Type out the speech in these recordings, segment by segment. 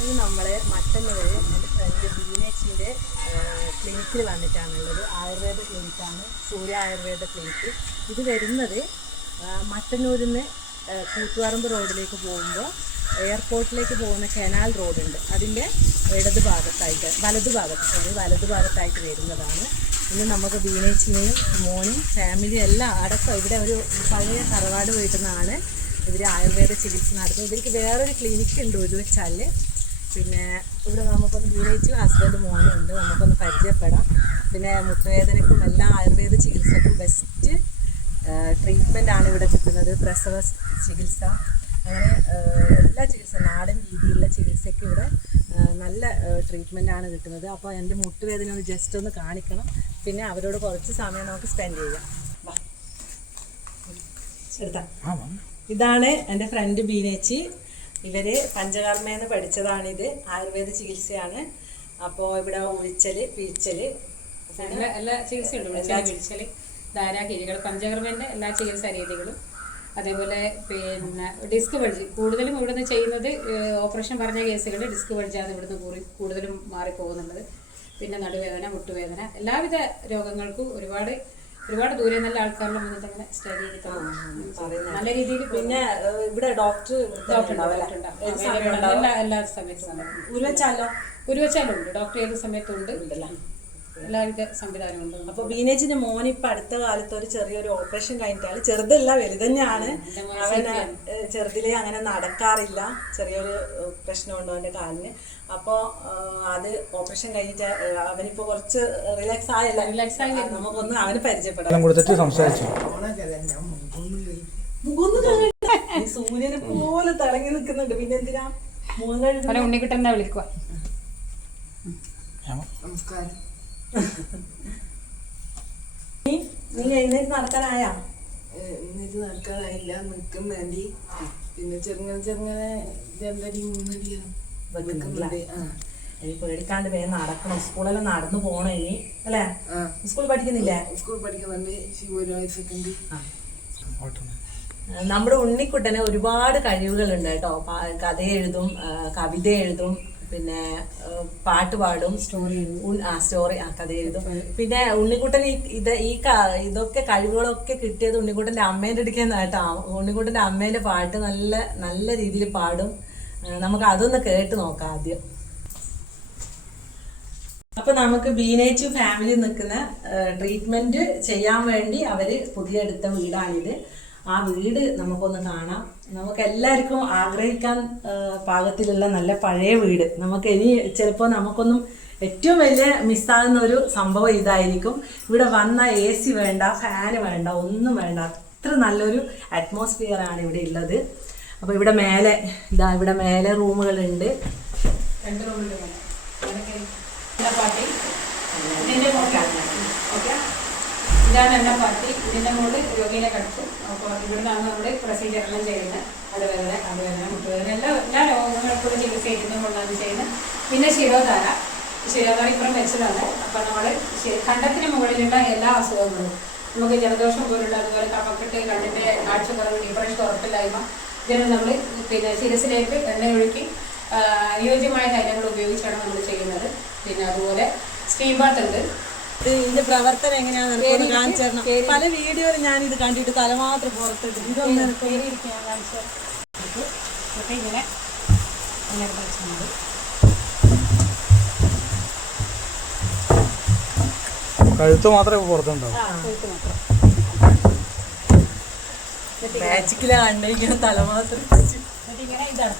ഇത് നമ്മൾ മട്ടന്നൂർ എന്റെ ഫ്രണ്ട് ബീനേച്ചിന്റെ ക്ലിനിക്കിൽ വന്നിട്ടാണുള്ളത്. ആയുർവേദ ക്ലിനിക്കാണ് സൂര്യ ആയുർവേദ ക്ലിനിക്ക് ഇത് വരുന്നത് മട്ടന്നൂരിൽ നിന്ന് കൂത്തുപറമ്പ് റോഡിലേക്ക് പോകുമ്പോൾ എയർപോർട്ടിലേക്ക് പോകുന്ന കനാൽ റോഡുണ്ട്. അതിന്റെ ഇടത് ഭാഗത്തായിട്ട് വലത് ഭാഗത്ത് സോറി വലത് ഭാഗത്തായിട്ട് വരുന്നതാണ്. ഇന്ന് നമുക്ക് ബീനേച്ചിനെയും മോനും ഫാമിലിയും എല്ലാം അടക്കം ഇവിടെ ഒരു പഴയ തറവാട് വീട്ടിൽ നിന്നാണ് ഇവർ ആയുർവേദ ചികിത്സ നടത്തുന്നത്. ഇവർക്ക് വേറൊരു ക്ലിനിക്ക് ഉണ്ട് ഒരു വെച്ചാൽ പിന്നെ ഇവിടെ നമുക്കൊന്ന് ബീനേച്ചും ഹസ്ബൻഡ് മോനുണ്ട്. നമുക്കൊന്ന് പരിചയപ്പെടാം. പിന്നെ മുട്ടുവേദനയ്ക്കും എല്ലാ ആയുർവേദ ചികിത്സക്കും ബെസ്റ്റ് ട്രീറ്റ്മെന്റ് ആണ് ഇവിടെ കിട്ടുന്നത്. പ്രസവ ചികിത്സ. അങ്ങനെ എല്ലാ ചികിത്സ നാടൻ രീതിയിലുള്ള ചികിത്സയ്ക്ക് ഇവിടെ നല്ല ട്രീറ്റ്മെന്റ് ആണ് കിട്ടുന്നത്. അപ്പോൾ എന്റെ മുട്ടുവേദന ഒന്ന് ജസ്റ്റ് ഒന്ന് കാണിക്കണം. പിന്നെ അവരോട് കുറച്ച് സമയം നമുക്ക് സ്പെൻഡ് ചെയ്യാം. എടുത്താ. ഇതാണ് എന്റെ ഫ്രണ്ട് ബീനേച്ചി. ഇവർ പഞ്ചകർമ്മയെന്ന് പഠിച്ചതാണിത്. ആയുർവേദ ചികിത്സയാണ്. അപ്പോൾ ഇവിടെ ഉഴിച്ചൽ പിഴിച്ചൽ എല്ലാ എല്ലാ ചികിത്സയുണ്ട്. ഉഴിച്ചൽ പിഴിച്ചൽ ധാര കിഴികൾ പഞ്ചകർമ്മന്റെ എല്ലാ ചികിത്സാ രീതികളും. അതേപോലെ പിന്നെ ഡിസ്ക് ബൾജ് കൂടുതലും ഇവിടുന്ന് ചെയ്യുന്നത് ഓപ്പറേഷൻ പറഞ്ഞ കേസുകൾ ഡിസ്ക് ബൾജാണ് ഇവിടുന്ന് കൂടി കൂടുതലും മാറിപ്പോകുന്നുള്ളത്. പിന്നെ നടുവേദന മുട്ടുവേദന എല്ലാവിധ രോഗങ്ങൾക്കും ഒരുപാട് ഒരുപാട് ദൂരെ നല്ല ആൾക്കാരെല്ലാം വന്നിട്ട് അങ്ങനെ സ്റ്റഡി ചെയ്തിട്ട് നല്ല രീതിയിൽ പിന്നെ ഇവിടെ ഡോക്ടർ ഡോക്ടർ എല്ലാ സമയത്തും ഉരുവച്ചാലോ? ഉരുവച്ചാലുണ്ട്. ഡോക്ടർ ഏത് സമയത്തും സമയത്തുണ്ട് എല്ലാവിധ സംവിധാനമുണ്ട് അപ്പൊ ബീനേജിന്റെ മോൻ ഇപ്പൊ അടുത്ത കാലത്ത് ഒരു ചെറിയൊരു ഓപ്പറേഷൻ കഴിഞ്ഞിട്ടാണ്. ചെറുതല്ല വലുതന്നെയാണ് അവന് ഏഹ്, ചെറുതിലേ അങ്ങനെ നടക്കാറില്ല. ചെറിയൊരു പ്രശ്നം പ്രശ്നമുണ്ട് അവന്റെ കാലിന്. അപ്പോൾ അത് ഓപ്പറേഷൻ കഴിഞ്ഞിട്ട് അവനിപ്പോ കുറച്ച് റിലാക്സ് ആയല്ല. റിലാക്സ് ആയി നമുക്കൊന്ന് അവന് പരിചയപ്പെടാം. കൊടുത്തിട്ട് സംസാരിച്ചു. സൂര്യനെ പോലെ തിളങ്ങി നിൽക്കുന്നുണ്ട്. പിന്നെ എന്തിനാ? മൂന്ന് ഉണ്ണിക്കുട്ടനെ വിളിക്കുക നീ നീ എഴുന്നേറ്റ് നടക്കാനായാ? എന്നിട്ട് നടക്കാനായില്ല. നിൽക്കും വേണ്ടി. പിന്നെ ചെറുങ്ങനെ ചെറുങ്ങനെ രണ്ടടി മൂന്നടിയാണ് ആ. ഇനി പേടിക്കാണ്ട് വേഗം നടക്കണം. സ്കൂളെല്ലാം നടന്നു പോണം ഇനി. അല്ലേ? സ്കൂൾ പഠിക്കുന്നില്ലേ? സ്കൂൾ പഠിക്കുന്നുണ്ട്. സെക്കൻഡ് നമ്മുടെ ഉണ്ണിക്കുട്ടന് ഒരുപാട് കഴിവുകളുണ്ട് കേട്ടോ. കഥ എഴുതും കവിത എഴുതും പിന്നെ പാട്ട് പാടും. സ്റ്റോറി ആ സ്റ്റോറി ആ കഥ എഴുതും. പിന്നെ ഉണ്ണിക്കുട്ടൻ ഈ ഇത് ഈ ഇതൊക്കെ കഴിവുകളൊക്കെ കിട്ടിയത് ഉണ്ണിക്കുട്ടന്റെ അമ്മേന്റെ അടുക്കുന്ന കേട്ടോ. ഉണ്ണിക്കുട്ടന്റെ അമ്മേന്റെ പാട്ട് നല്ല നല്ല രീതിയിൽ പാടും. നമുക്ക് അതൊന്ന് കേട്ട് നോക്കാം ആദ്യം. അപ്പൊ നമുക്ക് ബീനേച്ചു ഫാമിലി നിൽക്കുന്ന ട്രീറ്റ്മെന്റ് ചെയ്യാൻ വേണ്ടി അവർ പുതിയ എടുത്ത വീടാണിത്. ആ വീട് നമുക്കൊന്ന് കാണാം. നമുക്ക് എല്ലാവർക്കും ആഗ്രഹിക്കാൻ പാകത്തിലുള്ള നല്ല പഴയ വീട്. നമുക്ക് ഇനി ചിലപ്പോൾ നമുക്കൊന്നും ഏറ്റവും വലിയ മിസ്സാകുന്ന ഒരു സംഭവം ഇതായിരിക്കും. ഇവിടെ വന്ന എ സി വേണ്ട ഫാന് വേണ്ട ഒന്നും വേണ്ട. അത്ര നല്ലൊരു അറ്റ്മോസ്ഫിയർ ആണ് ഇവിടെ ഉള്ളത്. അപ്പോൾ ഇവിടെ മേലെ ഇതാ ഇവിടെ മേലെ റൂമുകളുണ്ട്. രണ്ട് റൂമുകളുണ്ട് എണ്ണ പാട്ടി ഇതിന്റെ മുകളിലാണ് ഓക്കെ? ഇതാണ് ഇതിന്റെ മുകളിൽ രോഗിയെ കിടക്കും അപ്പോൾ ഇവിടുന്നാണ് നമ്മുടെ പ്രൊസീജിയർ എല്ലാം ചെയ്യുന്നത്. അതുപോലെ അതുപോലെ മുട്ടുവേദന എല്ലാ എല്ലാ രോഗങ്ങൾക്കും ചികിത്സ ചെയ്യുന്ന മുകളിലാണ് ചെയ്യുന്നത്. പിന്നെ ശിരോധാര. ശിരോധാര ഇപ്പുറം വെച്ചതാണ്. അപ്പോൾ നമ്മൾ കണ്ടത്തിന് മുകളിലുള്ള എല്ലാ അസുഖങ്ങളും നമുക്ക് ജലദോഷം പോലുള്ള അതുപോലെ കഫക്കെട്ട് കണ്ണിന്റെ കാഴ്ചക്കുറവ് ഡിപ്രഷൻ ഉറപ്പില്ലായ്മ ഇതിന് നമ്മൾ പിന്നെ ശിരസിലേക്ക് എണ്ണ ഒഴുക്കി ആ, അനുയോജ്യമായ കാര്യങ്ങൾ ഉപയോഗിച്ചാണ് നമ്മൾ ചെയ്യുന്നത്. പിന്നെ അതുപോലെ സ്റ്റീം ബാത്ത് ഉണ്ട്. ഇതിന്റെ പ്രവർത്തനം എങ്ങനെയാണെന്ന് എനിക്കൊന്ന് കാണിച്ചു തരണം പല വീഡിയോയിൽ ഞാൻ ഇത് കണ്ടിട്ട് തലമാത്രം പുറത്തിട്ട് ഇതൊന്നും എനിക്ക് ഇങ്ങനെ വെച്ചിട്ടുണ്ട്. കഴുത്ത് മാത്രമേ പുറത്തുണ്ടാവും. ഇങ്ങനെ ഇതാണ്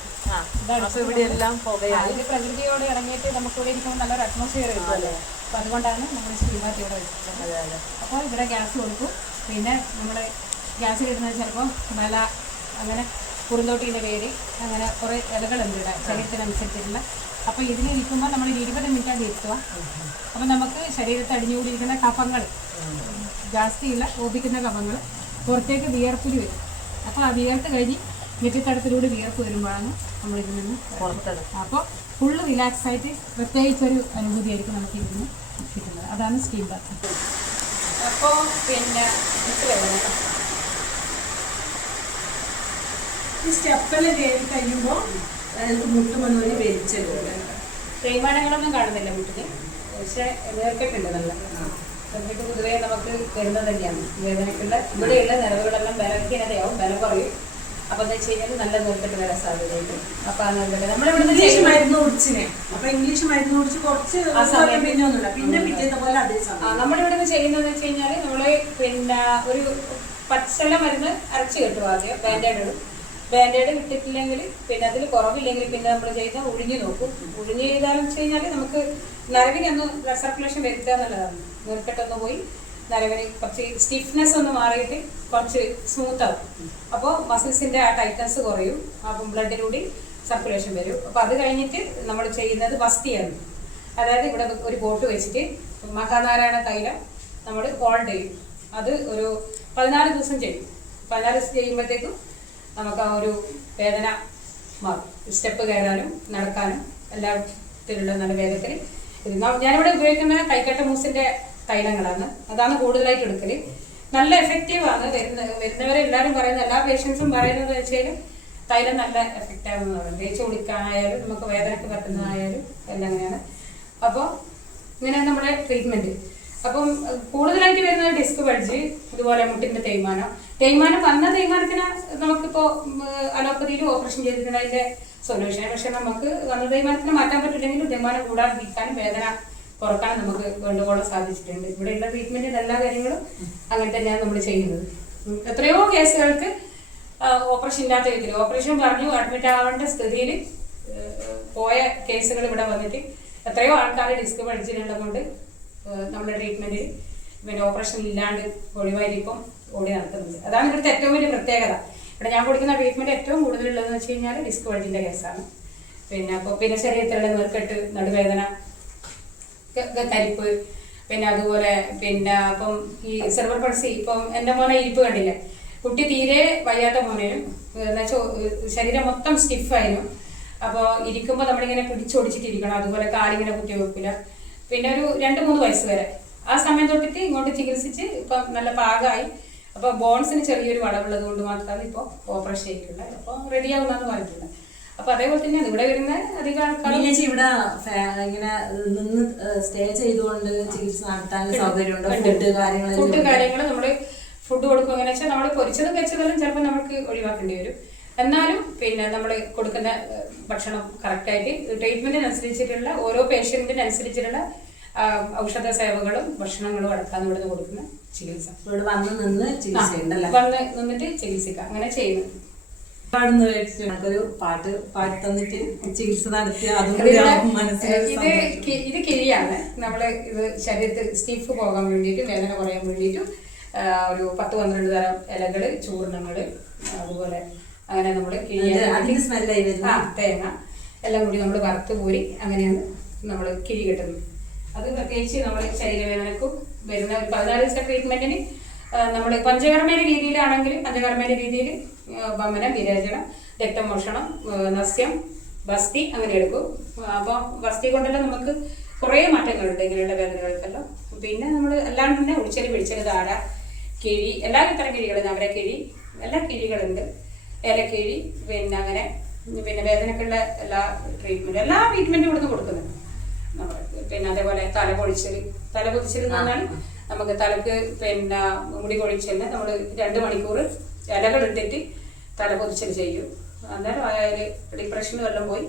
അപ്പൊ ഇവിടെ എല്ലാം പുകയാണ് പ്രകൃതിയോട് ഇറങ്ങിയിട്ട് നമുക്ക് ഇരിക്കുമ്പോൾ നല്ലൊരു അറ്റ്മോസ്ഫിയർ കിട്ടുമല്ലോ അപ്പൊ അതുകൊണ്ടാണ് നമ്മൾ സ്റ്റീം ബാത്ത് ഇവിടെ വെച്ചിട്ടുള്ളത് അപ്പോൾ ഇവിടെ ഗ്യാസ് കൊടുക്കും പിന്നെ നമ്മൾ ഗ്യാസിൽ ഇടുന്നത് ചിലപ്പോൾ മല അങ്ങനെ കുറുന്തോട്ടീന്റെ പേര് അങ്ങനെ കുറേ ഇലകളുണ്ട് ഇവിടെ ശരീരത്തിനനുസരിച്ചിട്ടുള്ള. അപ്പോൾ ഇതിലിരിക്കുമ്പോൾ നമ്മൾ ഇരുപത് മിനിറ്റ് അത് ഇരുത്തുക അപ്പോൾ നമുക്ക് ശരീരത്തിൽ അടിഞ്ഞുകൂടിയിരിക്കുന്ന കഫങ്ങൾ ജാസ്തിയുള്ള ഓപിക്കുന്ന കഫങ്ങൾ പുറത്തേക്ക് വിയർപ്പിൽ വരും. അപ്പോൾ ആ വിയർത്ത് കഴിഞ്ഞ് നെറ്റിത്തടത്തിലൂടെ വിയർപ്പ് വരുമ്പോഴാണ് നമ്മൾ ഇതിൽ നിന്ന് പുറത്തത് അപ്പോൾ ഫുള്ള് റിലാക്സ് ആയിട്ട് പ്രത്യേകിച്ചൊരു അനുഭൂതിയായിരിക്കും നമുക്ക് ഇതിന് കിട്ടുന്നത് അതാണ് സ്റ്റീം ബാത്ത്. അപ്പോൾ പിന്നെ ഈ സ്റ്റെപ്പെല്ലാം കയറി കഴിയുമ്പോൾ മുട്ട് മുട്ടുമണ്ണൂരി വലിച്ചെടുക്കുക തേയ്മാനങ്ങളൊന്നും കാണുന്നില്ല മുട്ടിന്. പക്ഷേ വേർക്കെട്ടുണ്ട് നല്ല. എന്നിട്ട് പൊതുവേ നമുക്ക് വരുന്നത് തന്നെയാണ്. വേദനയ്ക്കുള്ള ഇവിടെയുള്ള നിലവുകളെല്ലാം ബലഹീനതയാവും ബലം കുറയും. അപ്പൊ എന്താ വെച്ച് കഴിഞ്ഞാൽ നല്ല നീർക്കെട്ട് വരാൻ സാധ്യതയുണ്ട്. അപ്പൊ ഇംഗ്ലീഷ് മരുന്ന് കുടിച്ചിനെ. അപ്പൊ ഇംഗ്ലീഷ് മരുന്ന് കുടിച്ച് കുറച്ച്. പിന്നെ ഒന്നുമില്ല. പിന്നെ പിറ്റേത്തെ പോലെ അതേ സമയം. നമ്മളിവിടെ ഇവിടെ ചെയ്യുന്നത് വെച്ച് കഴിഞ്ഞാൽ നമ്മൾ പിന്നെ ഒരു പച്ചല മരുന്ന് അരച്ച് കിട്ടും ആദ്യം. ബാൻഡേഡ് ഇടും. ബാൻഡേഡ് ഇട്ടിട്ടില്ലെങ്കിൽ പിന്നെ അതിൽ കുറവില്ലെങ്കിൽ പിന്നെ നമ്മൾ ചെയ്ത ഉഴിഞ്ഞു നോക്കും. ഉഴിഞ്ഞ് ചെയ്താലും വെച്ച് കഴിഞ്ഞാൽ നമുക്ക് നരവിനൊന്ന് ബ്ലഡ് സർക്കുലേഷൻ വരുത്തുക എന്നുള്ളതാണ് നീർക്കെട്ടൊന്ന് പോയി നരവിന് കുറച്ച് സ്റ്റിഫ്നെസ് ഒന്ന് മാറിയിട്ട് കുറച്ച് സ്മൂത്ത് ആകും അപ്പോൾ മസിൽസിന്റെ ആ ടൈറ്റ്നസ് കുറയും. അപ്പം ബ്ലഡിലൂടെ സർക്കുലേഷൻ വരും. അപ്പോൾ അത് കഴിഞ്ഞിട്ട് നമ്മൾ ചെയ്യുന്നത് വസ്തിയാണ്. അതായത് ഇവിടെ ഒരു ബോട്ട് വെച്ചിട്ട് മഹാനാരായണ തൈലം നമ്മൾ ഹോൾഡ് ചെയ്യും. അത് ഒരു പതിനാല് ദിവസം ചെയ്യും. പതിനാല് ദിവസം ചെയ്യുമ്പോഴത്തേക്കും നമുക്ക് ആ ഒരു വേദന മാറും. സ്റ്റെപ്പ് കയറാനും നടക്കാനും എല്ലാത്തിലുള്ള നല്ല വേദത്തിൽ ഞാനിവിടെ ഉപയോഗിക്കുന്ന കൈക്കട്ട മൂസിന്റെ തൈലങ്ങളാണ്. അതാണ് കൂടുതലായിട്ട് എടുക്കൽ. നല്ല എഫക്റ്റീവ് ആണ്. വരുന്ന എല്ലാവരും പറയുന്ന എല്ലാ പേഷ്യൻസും പറയുന്നത് വെച്ചാൽ തൈലം നല്ല എഫക്റ്റ് ആണെന്ന് പറയും. തേച്ച് കുളിക്കാനായാലും നമുക്ക് വേദനക്ക് പറ്റുന്നതായാലും എല്ലാം അങ്ങനെയാണ്. അപ്പോൾ ഇങ്ങനെയാണ് നമ്മുടെ ട്രീറ്റ്മെന്റ് അപ്പം കൂടുതലായിട്ട് വരുന്നത് ഡിസ്ക് ബഡ്ജ് ഇതുപോലെ മുട്ടിന്റെ തേയ്മാനം. തേയ്മാനം വന്ന തേയ്മാനത്തിന് നമുക്കിപ്പോൾ അലോപ്പതിയിൽ ഓപ്പറേഷൻ ചെയ്തിട്ടുണ്ട്. അതിന്റെ സൊല്യൂഷൻ പക്ഷെ നമുക്ക് വന്ന തേയ്മാനത്തിന് മാറ്റാൻ പറ്റില്ലെങ്കിലും തേയ്മാനം കൂടാതിരിക്കാനും വേദന കുറക്കാനും നമുക്ക് വേണ്ടുവോളം സാധിച്ചിട്ടുണ്ട്. ഇവിടെയുള്ള ട്രീറ്റ്മെന്റിന്റെ എല്ലാ കാര്യങ്ങളും അങ്ങനെ തന്നെയാണ് നമ്മൾ ചെയ്യുന്നത്. എത്രയോ കേസുകൾക്ക് ഓപ്പറേഷൻ ഇല്ലാത്ത രീതിയിൽ. ഓപ്പറേഷൻ പറഞ്ഞു അഡ്മിറ്റ് ആവേണ്ട സ്ഥിതിയിൽ പോയ കേസുകൾ ഇവിടെ വന്നിട്ട് എത്രയോ ആൾക്കാർ ഡിസ്ക് പഠിച്ചിട്ടുള്ളത് കൊണ്ട് നമ്മുടെ ട്രീറ്റ്മെന്റ് പിന്നെ ഓപ്പറേഷൻ ഇല്ലാണ്ട് ഒഴിവായി ഇപ്പം ഓടി നടത്തുന്നത്. അതാണ് ഇവിടുത്തെ ഏറ്റവും വലിയ പ്രത്യേകത. ഇവിടെ ഞാൻ കൊടുക്കുന്ന ട്രീറ്റ്മെന്റ് ഏറ്റവും കൂടുതലുള്ളതെന്ന് വെച്ച് കഴിഞ്ഞാൽ ഡിസ്ക് വഴിന്റെ കേസാണ്. പിന്നെ അപ്പോൾ പിന്നെ ശരീരത്തിലുള്ള നീർക്കെട്ട് നടുവേദന ക- ക- തരിപ്പ് പിന്നെ അതുപോലെ പിന്നെ അപ്പം ഈ സെർവർ പൾസി ഇപ്പം എന്റെ മോനെ ഇരിപ്പ് കണ്ടില്ലേ? കുട്ടി തീരെ വയ്യാത്ത മോനേനും എന്നുവെച്ചാൽ ശരീരം മൊത്തം സ്റ്റിഫായിരുന്നു. അപ്പോൾ ഇരിക്കുമ്പോൾ നമ്മളിങ്ങനെ പിടിച്ചോടിച്ചിട്ടിരിക്കണം. അതുപോലെ കാലിങ്ങനെ കുത്തി വെക്കില്ല പിന്നെ ഒരു രണ്ട് മൂന്ന് വയസ്സ് വരെ. ആ സമയം തൊട്ടിട്ട് ഇങ്ങോട്ട് ചികിത്സിച്ച് ഇപ്പം നല്ല പാകമായി അപ്പോൾ ബോൺസിന് ചെറിയൊരു വളവുള്ളത് കൊണ്ട് മാത്രമാണ് ഇപ്പോൾ ഓപ്പറേഷൻ ചെയ്തിട്ടുള്ളത്. അപ്പോൾ റെഡിയാവുന്നതെന്ന് പറഞ്ഞിട്ടുണ്ട്. അപ്പോൾ അതേപോലെ തന്നെയാണ് ഇവിടെ വരുന്ന അധികം ആൾക്കാർ ഇവിടെ ഇങ്ങനെ നിന്ന് സ്റ്റേ ചെയ്തുകൊണ്ട് ചികിത്സ നടത്താൻ സൗകര്യമുണ്ടോ? ഫുഡ് കാര്യങ്ങൾ ഫുഡ് കാര്യങ്ങൾ നമ്മൾ ഫുഡ് കൊടുക്കും. എങ്ങനെ വെച്ചാൽ നമ്മൾ പൊരിച്ചതും വെച്ചതെല്ലാം ചിലപ്പോൾ നമുക്ക് ഒഴിവാക്കേണ്ടി വരും. എന്നാലും പിന്നെ നമ്മൾ കൊടുക്കുന്ന ഭക്ഷണം കറക്റ്റായിട്ട് ട്രീറ്റ്മെന്റിനനുസരിച്ചിട്ടുള്ള ഓരോ പേഷ്യന്റിനനുസരിച്ചിട്ടുള്ള അനുസരിച്ചിട്ടുള്ള ഔഷധ സേവകളും ഭക്ഷണങ്ങളും അടക്കാന്ന് ഇവിടുന്ന് കൊടുക്കുന്ന ചികിത്സ. ഇവിടെ വന്ന് നിന്ന് ചികിത്സ വന്ന് നിന്നിട്ട് ചികിത്സിക്കാം അങ്ങനെ ചെയ്യുന്നു. പാടുന്ന ഒരു പാട്ട് പാടി തന്നിട്ട് ചികിത്സ നടത്തിയ അതും ഇത് ഇത് കിഴിയാണ് നമ്മൾ ഇത് ശരീരത്തിൽ സ്റ്റിഫ് പോകാൻ വേണ്ടിയിട്ട് വേദന കുറയാൻ വേണ്ടിയിട്ടും ഒരു പത്ത് പന്ത്രണ്ട് തരം ഇലകൾ ചൂർണങ്ങൾ അതുപോലെ അങ്ങനെ നമ്മൾ വരുന്നു ആ തേങ്ങ എല്ലാം കൂടി നമ്മൾ വറുത്ത് കോരി അങ്ങനെയാണ് നമ്മൾ കിഴി കിട്ടുന്നത്. അത് പ്രത്യേകിച്ച് നമ്മൾ ശരീരവേദനക്കും വരുന്ന ഒരു പതിനാല് ദിവസം ട്രീറ്റ്മെന്റിന് നമ്മൾ പഞ്ചകർമ്മയുടെ രീതിയിലാണെങ്കിൽ പഞ്ചകർമ്മയുടെ രീതിയിൽ വമനം വിരേചനം രക്തമോഷണം നസ്യം വസ്തി അങ്ങനെ എടുക്കും. അപ്പോൾ വസ്തി കൊണ്ടെല്ലാം നമുക്ക് കുറേ മാറ്റങ്ങളുണ്ട് ഇങ്ങനെയുള്ള വേദനകൾക്കെല്ലാം. പിന്നെ നമ്മൾ എല്ലാം തന്നെ ഉച്ചരി പിടിച്ചൽ താട കിഴി എല്ലാ തരം കിഴികളും കിഴി എല്ലാ കിഴികളുണ്ട്. ഇലക്കിഴി പിന്നെ അങ്ങനെ പിന്നെ വേദനക്കുള്ള എല്ലാ ട്രീറ്റ്മെന്റ് എല്ലാ ട്രീറ്റ്മെന്റും ഇവിടുന്ന് കൊടുക്കുന്നുണ്ട്. പിന്നെ അതേപോലെ തല പൊളിച്ചൽ തല പൊതിച്ചത് എന്ന് പറഞ്ഞാൽ നമുക്ക് തലക്ക് പിന്നെ മുടി കൊഴിച്ചലിന് നമ്മൾ രണ്ട് മണിക്കൂർ ഇലകൾ ഇട്ടിട്ട് തല പൊതിച്ചൽ ചെയ്യും. അന്നേരം അയാൾ ഡിപ്രഷൻ വല്ലതും പോയി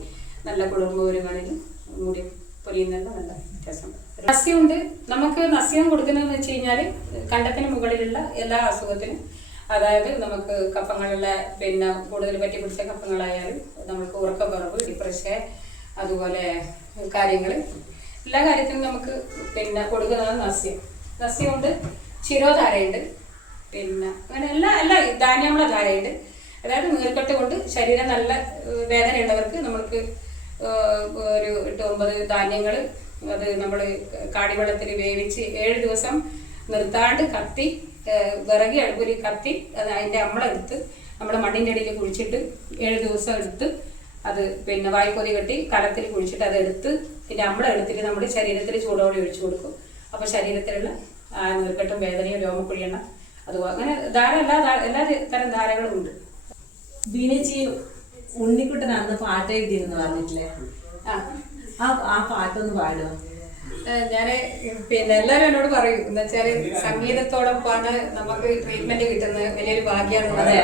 നല്ല കുളിർമ വരുവാണെങ്കിൽ മുടി പൊരിയുന്നത് നല്ല വ്യത്യാസം. നസ്യമുണ്ട്. നമുക്ക് നസ്യം കൊടുക്കുന്നതെന്ന് വെച്ച് കഴിഞ്ഞാൽ കണ്ടത്തിന് മുകളിലുള്ള എല്ലാ അസുഖത്തിനും അതായത് നമുക്ക് കഫങ്ങളുള്ള പിന്നെ കൂടുതൽ പറ്റി പിടിച്ച കഫങ്ങളായാലും നമുക്ക് ഉറക്കക്കുറവ് ഡിപ്രഷൻ അതുപോലെ കാര്യങ്ങൾ എല്ലാ കാര്യത്തിനും നമുക്ക് പിന്നെ കൊടുക്കുന്നതാണ് നസ്യം. നസ്യമുണ്ട് ശിരോധാരയുണ്ട് പിന്നെ അങ്ങനെ എല്ലാ എല്ലാ ധാന്യമുള്ള ധാരയുണ്ട്. അതായത് നീർക്കട്ട കൊണ്ട് ശരീരം നല്ല വേദനയുള്ളവർക്ക് നമ്മൾക്ക് ഒരു എട്ട് ഒമ്പത് ധാന്യങ്ങൾ അത് നമ്മൾ കാടിവെള്ളത്തിൽ വേവിച്ച് ഏഴ് ദിവസം നിർത്താണ്ട് കത്തി വിറകി അടുപ്പൊരി കത്തി അത് അതിന്റെ അമ്മളെടുത്ത് നമ്മൾ മണ്ണിന്റെ അടിയിൽ കുഴിച്ചിട്ട് ഏഴ് ദിവസം എടുത്ത് അത് പിന്നെ വായ്പൊതി കെട്ടി കലത്തിൽ കുഴിച്ചിട്ട് അത് എടുത്ത് പിന്നെ അമ്മളെടുത്തിട്ട് നമ്മുടെ ശരീരത്തിൽ ചൂടോടെ ഒഴിച്ചു കൊടുക്കും. അപ്പോൾ ശരീരത്തിലുള്ള ആ നീർക്കെട്ടും വേദനയും രോമക്കുഴിയെണ്ണ അതുപോലെ അങ്ങനെ ധാര എല്ലാ എല്ലാ തരം ധാരകളും ഉണ്ട്. ബീനേച്ചി ഉണ്ണിക്കുട്ടൻ അന്ന് പാട്ട് എഴുതിയിരുന്നു പറഞ്ഞിട്ടില്ലേ? ആ. ആ പാട്ടൊന്ന് പാടുമോ ഞാൻ പിന്നെ എല്ലാവരും എന്നോട് പറയും എന്ന് വെച്ചാൽ സംഗീതത്തോടൊപ്പമാണ് നമുക്ക് ട്രീറ്റ്മെന്റ് കിട്ടുന്നത് വലിയൊരു ഭാഗ്യമാണ്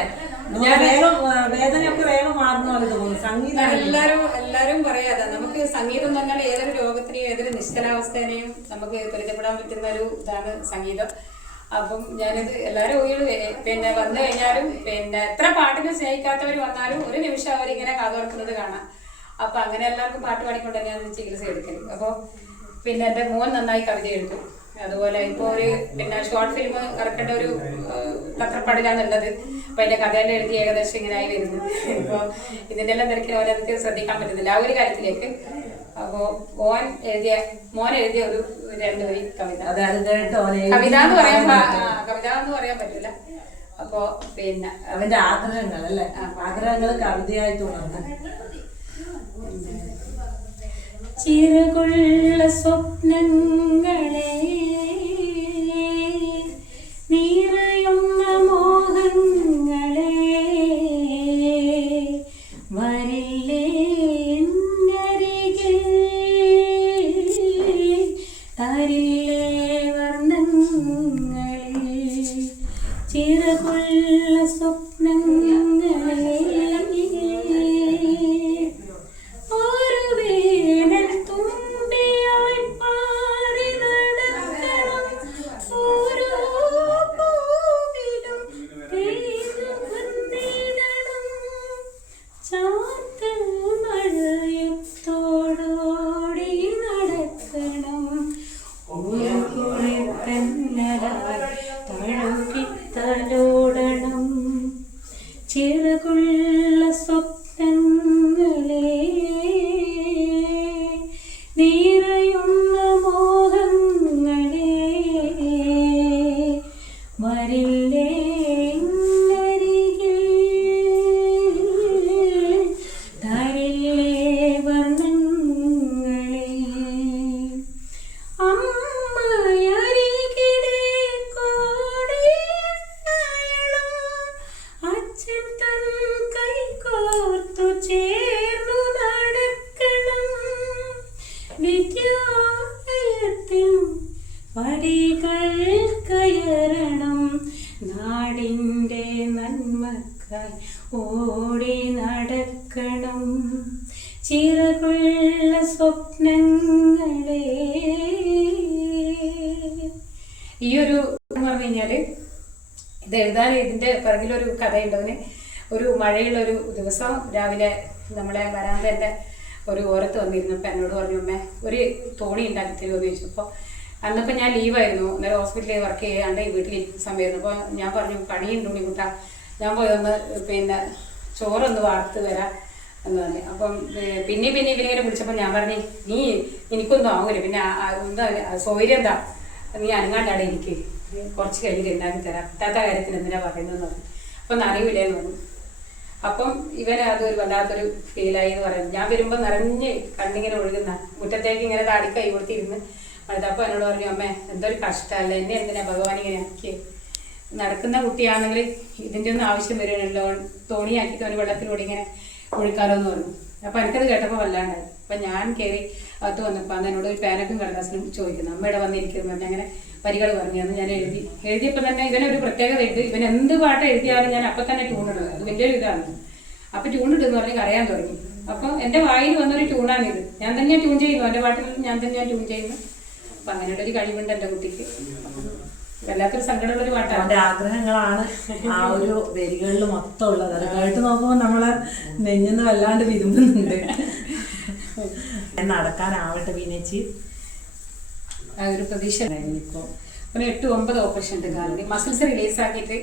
വേദനയൊക്കെ വേഗം തോന്നുന്നു. സംഗീതം എല്ലാരും എല്ലാരും പറയാതെ നമുക്ക് സംഗീതം എന്ന് പറഞ്ഞാൽ ഏതൊരു രോഗത്തിനെയും ഏതൊരു നിശ്ചലാവസ്ഥേനെയും നമുക്ക് പരിചയപ്പെടാൻ പറ്റുന്ന ഒരു ഇതാണ് സംഗീതം. അപ്പം ഞാനിത് എല്ലാരും ഊഴി പിന്നെ വന്നു കഴിഞ്ഞാലും പിന്നെ എത്ര പാട്ടിനെ സ്നേഹിക്കാത്തവർ വന്നാലും ഒരു നിമിഷം അവരിങ്ങനെ കാതോർക്കുന്നത് കാണാം. അപ്പൊ അങ്ങനെ എല്ലാവർക്കും പാട്ട് പാടിക്കൊണ്ട് തന്നെയാണ് ചികിത്സ എടുക്കൽ. അപ്പോൾ പിന്നെ എന്റെ മോൻ നന്നായി കവിത എഴുതും. അതുപോലെ ഇപ്പോൾ ഒരു പിന്നെ ഷോർട്ട് ഫിലിം ഇറക്കേണ്ട ഒരു തത്രപ്പാടിലാണുള്ളത് അപ്പോൾ കഥ കഥയെല്ലാം എഴുതി ഏകദേശം ഇങ്ങനെയായി വരുന്നു. അപ്പൊ ഇതിന്റെ എല്ലാം തിരക്കിൽ അവരതൊക്കെ ശ്രദ്ധിക്കാൻ പറ്റുന്നില്ല ആ ഒരു കാര്യത്തിലേക്ക് അപ്പോൾ മോൻ എഴുതിയ മോൻ എഴുതിയ ഒരു രണ്ട് വരി കവിത. അതായത് കവിത എന്ന് പറയാൻ കവിത എന്ന് പറയാൻ പറ്റില്ല. അപ്പോൾ പിന്നെ അവന്റെ ആഗ്രഹങ്ങൾ അല്ലേ? ആഗ്രഹങ്ങൾ കവിതയായിട്ട് ഉണർന്നു. ചിറകുള്ള സ്വപ്നങ്ങളെ Daddy. ഈ ഒരു എന്ന് പറഞ്ഞു കഴിഞ്ഞാൽ ഇത് എഴുതാൻ ഇതിന്റെ പിറകിലൊരു കഥയുണ്ടതിന് ഒരു മഴയുള്ള ഒരു ദിവസം രാവിലെ നമ്മളെ വരാന്തന്റെ ഒരു ഓരത്ത് വന്നിരുന്നപ്പോൾ എന്നോട് പറഞ്ഞു അമ്മേ ഒരു തോണി ഉണ്ടാക്കി തരുമോ? എന്ന് ചോദിച്ചപ്പോൾ അന്നപ്പോൾ ഞാൻ ലീവായിരുന്നു അന്നേരം ഹോസ്പിറ്റലിൽ വർക്ക് ചെയ്യാണ്ട് വീട്ടിലിരിക്കുന്ന സമയമായിരുന്നു. അപ്പോൾ ഞാൻ പറഞ്ഞു പണിയുണ്ട് ഉണ്ണിക്കുട്ട. ഞാൻ പോയതൊന്ന് പിന്നെ ചോറൊന്ന് വാർത്ത് വരാം എന്ന് പറഞ്ഞു. അപ്പം പിന്നെ പിന്നെ ഇവരിങ്ങനെ വിളിച്ചപ്പോൾ ഞാൻ പറഞ്ഞു നീ എനിക്കൊന്നും ആവൂല. പിന്നെ എന്താ സൗകര്യം എന്താ? നീ അനങ്ങാണ്ടാടെ എനിക്ക് കുറച്ച് കഴിഞ്ഞിട്ട് ഉണ്ടാക്കി തരാം. കിട്ടാത്ത കാര്യത്തിന് എന്തിനാ പറയുന്നതെന്ന് പറഞ്ഞു അപ്പം അറിയില്ലേന്ന് പറഞ്ഞു. അപ്പം ഇവൻ അതൊരു വല്ലാത്തൊരു ഫീലായി എന്ന് പറയുന്നത് ഞാൻ വരുമ്പോൾ നിറഞ്ഞ് കണ്ണിങ്ങനെ ഒഴുകുന്ന മുറ്റത്തേക്ക് ഇങ്ങനെ താടി കൈ കൊടുത്തിരുന്ന് മഴത്തപ്പം എന്നോട് പറഞ്ഞു അമ്മേ എന്തൊരു കഷ്ടമല്ല എന്നെ എന്തിനാ ഭഗവാൻ ഇങ്ങനെ ആക്കി നടക്കുന്ന കുട്ടിയാണെങ്കിൽ ഇതിന്റെ ഒന്നും ആവശ്യം വരുമല്ലോ തോണിയാക്കിയിട്ട് അവന് വെള്ളത്തിലൂടെ ഇങ്ങനെ ഒഴുക്കാലോ എന്ന് പറഞ്ഞു. അപ്പം എനിക്കത് കേട്ടപ്പോൾ വല്ലാണ്ടായി. അപ്പം ഞാൻ കയറി അകത്ത് വന്നപ്പോൾ അന്ന് എന്നോട് ഒരു പേനക്കും കടലാസിനും ചോദിക്കുന്നു. അമ്മയുടെ വന്നിരിക്കുന്നു. പറഞ്ഞ് അങ്ങനെ വരികൾ പറഞ്ഞു. അന്ന് ഞാൻ എഴുതി. എഴുതിയപ്പോൾ തന്നെ ഇവനെ ഒരു പ്രത്യേകത ഉണ്ട് ഇവൻ എന്ത് പാട്ട് എഴുതിയാലും ഞാൻ അപ്പം തന്നെ ട്യൂണിടുന്നത് അത് വലിയൊരു ഇതാണ്. അപ്പം ട്യൂണിട്ടെന്ന് പറഞ്ഞ് കരയാൻ തുടങ്ങി. അപ്പം എന്റെ വായിൽ വന്നൊരു ട്യൂണാണിത് ഞാൻ തന്നെയാണ് ട്യൂൺ ചെയ്യുന്നു. എന്റെ പാട്ടിൽ ഞാൻ തന്നെയാണ് ട്യൂൺ ചെയ്യുന്നു അപ്പം അങ്ങനെയുള്ള ഒരു കഴിവുണ്ട് എന്റെ കുട്ടിക്ക്. വല്ലാത്തൊരു സങ്കടമുള്ളൊരു പാട്ടാണ്. അവന്റെ ആഗ്രഹങ്ങളാണ് ആ ഒരു വരികളിൽ മൊത്തം ഉള്ളത്. അത് കേട്ട് നോക്കുമ്പോൾ നമ്മളെ നെഞ്ഞെന്ന് വല്ലാണ്ട് വിരുമ്പുന്നുണ്ട് നടക്കാനാവട്ടെ വിനേച്ചി. ഒരു പ്രതീക്ഷ ഉണ്ടായിരുന്നു പിന്നെ എട്ട് ഒമ്പത് ഓപ്പറേഷൻ ഉണ്ട് കാലിന്. മസിൽസ് റിലീസ് ആക്കിയിട്ട്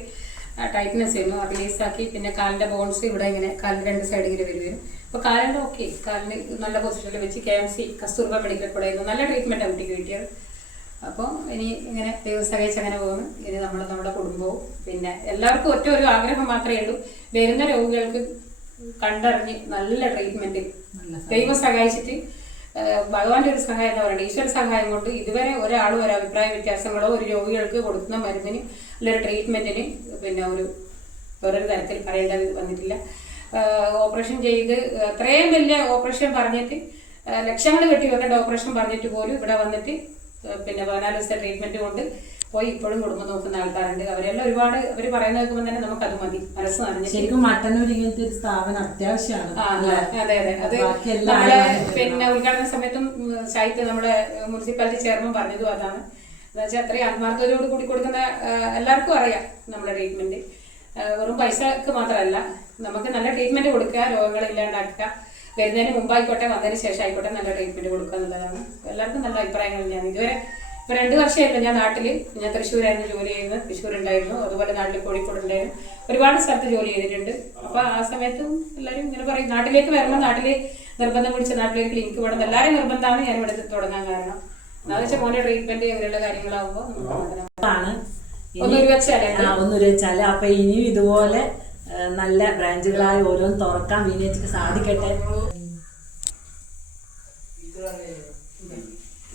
ടൈറ്റ്നസ് ചെയ്യുന്നു റിലീസ് ആക്കി പിന്നെ കാലിന്റെ ബോൺസ് ഇവിടെ ഇങ്ങനെ കാലിന്റെ രണ്ട് സൈഡ് ഇങ്ങനെ വരും അപ്പോൾ കാലിന്റെ ഓക്കെ കാലിന് നല്ല പൊസിഷനിൽ വെച്ച് K M C Kasturba medical കോളേജിൽ നല്ല ട്രീറ്റ്മെന്റാണ് കുട്ടിക്ക് കിട്ടിയത്. അപ്പോൾ ഇനി ഇങ്ങനെ ദൈവം സഹായിച്ച് അങ്ങനെ പോകുന്നു. ഇനി നമ്മൾ നമ്മുടെ കുടുംബവും പിന്നെ എല്ലാവർക്കും ഒറ്റ ഒരു ആഗ്രഹം മാത്രമേ ഉള്ളൂ. വരുന്ന രോഗികൾക്ക് കണ്ടറിഞ്ഞ് നല്ല ട്രീറ്റ്മെന്റ് ദൈവം സഹായിച്ചിട്ട് ഭഗവാന്റെ ഒരു സഹായം എന്താ പറയുക ഈശ്വര സഹായം കൊണ്ട് ഇതുവരെ ഒരാളും ഒരു അഭിപ്രായ വ്യത്യാസങ്ങളോ ഒരു രോഗികൾക്ക് കൊടുക്കുന്ന മരുന്നിന് അല്ലെങ്കിൽ ട്രീറ്റ്മെന്റിന് പിന്നെ ഒരു വേറൊരു തരത്തിൽ പറയേണ്ടത് വന്നിട്ടില്ല. ഓപ്പറേഷൻ ചെയ്ത് അത്രയും വലിയ ഓപ്പറേഷൻ പറഞ്ഞിട്ട് ലക്ഷങ്ങൾ കെട്ടി വെക്കേണ്ട ഓപ്പറേഷൻ പറഞ്ഞിട്ട് പോലും ഇവിടെ വന്നിട്ട് പിന്നെ പതിനാല് ദിവസത്തെ ട്രീറ്റ്മെന്റ് കൊണ്ട് പോയി ഇപ്പോഴും കുടുംബം നോക്കുന്ന ആൾക്കാരുണ്ട്. അവരെല്ലാം ഒരുപാട് അവർ പറയുന്ന കേൾക്കുമ്പോൾ തന്നെ നമുക്ക് അത് മതി. മനസ്സ് നിറഞ്ഞു ശരിക്കും മട്ടന്നൂർ ഇങ്ങനത്തെ ഒരു സ്ഥാപനം അത്യാവശ്യമാണ്. അതെ അതെ അത്. നമ്മളെ പിന്നെ ഉദ്ഘാടന സമയത്തും സാഹിത്യ നമ്മുടെ മുനിസിപ്പാലിറ്റി ചെയർമാൻ പറഞ്ഞതും അതാണ്. എന്താ വെച്ചാൽ അത്രയും ആത്മാർത്ഥതയോട് കൂടി കൊടുക്കുന്ന എല്ലാവർക്കും അറിയാം നമ്മുടെ ട്രീറ്റ്മെന്റ് വെറും പൈസക്ക് മാത്രമല്ല നമുക്ക് നല്ല ട്രീറ്റ്മെന്റ് കൊടുക്കുക രോഗങ്ങൾ ഇല്ലാണ്ടാക്കുക. വരുന്നതിന് മുമ്പായിക്കോട്ടെ വന്നതിന് ശേഷം ആയിക്കോട്ടെ നല്ല ട്രീറ്റ്മെന്റ് കൊടുക്കുക എന്നുള്ളതാണ്. എല്ലാവർക്കും നല്ല അഭിപ്രായങ്ങൾ ഞാൻ ഇതുവരെ ഇപ്പൊ രണ്ടു വർഷമായിരുന്നു ഞാൻ നാട്ടിൽ ഞാൻ തൃശ്ശൂരായിരുന്നു ജോലി ചെയ്യുന്നത്. തൃശ്ശൂർ ഉണ്ടായിരുന്നു അതുപോലെ നാട്ടിൽ കോഴിക്കോട് ഉണ്ടായിരുന്നു ഒരുപാട് സ്ഥലത്ത് ജോലി ചെയ്തിട്ടുണ്ട്. അപ്പൊ ആ സമയത്തും എല്ലാവരും ഇങ്ങനെ പറയും നാട്ടിലേക്ക് വരണം. നാട്ടിൽ നിർബന്ധം പിടിച്ച നാട്ടിലേക്ക് ലിങ്ക് വേണം എല്ലാവരും നിർബന്ധമാണ് ഞാൻ ഇവിടെ തുടങ്ങാൻ കാരണം. എന്താണെന്ന് വെച്ചാൽ മോനെ ട്രീറ്റ്മെന്റ് അങ്ങനെയുള്ള ഒന്നൊരു വെച്ചാലേ ആ ഒന്നൊരു വെച്ചാൽ. അപ്പൊ ഇനിയും ഇതുപോലെ നല്ല ബ്രാഞ്ചുകളായി ഓരോന്ന് തുറക്കാൻ വിനേച്ചിക്ക് സാധിക്കട്ടെ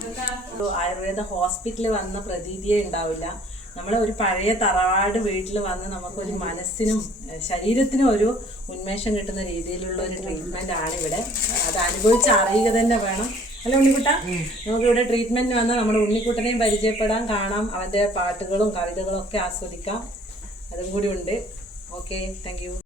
ഒരു ആയുർവേദ ഹോസ്പിറ്റലിൽ വന്ന പ്രതീതിയേ ഉണ്ടാവില്ല. നമ്മൾ ഒരു പഴയ തറവാട് വീട്ടിൽ വന്ന് നമുക്കൊരു മനസ്സിനും ശരീരത്തിനും ഒരു ഉന്മേഷം കിട്ടുന്ന രീതിയിലുള്ള ഒരു ട്രീറ്റ്മെന്റ് ആണ് ഇവിടെ അത് അനുഭവിച്ച് അറിയുക തന്നെ വേണം. അല്ല ഉണ്ണിക്കുട്ട? നമുക്ക് ഇവിടെ ട്രീറ്റ്മെന്റിന് വന്ന് നമ്മുടെ ഉണ്ണിക്കുട്ടനെയും പരിചയപ്പെടാം കാണാം അവന്റെ പാട്ടുകളും കവിതകളും ഒക്കെ ആസ്വദിക്കാം. അതും കൂടി ഉണ്ട്. Okay thank you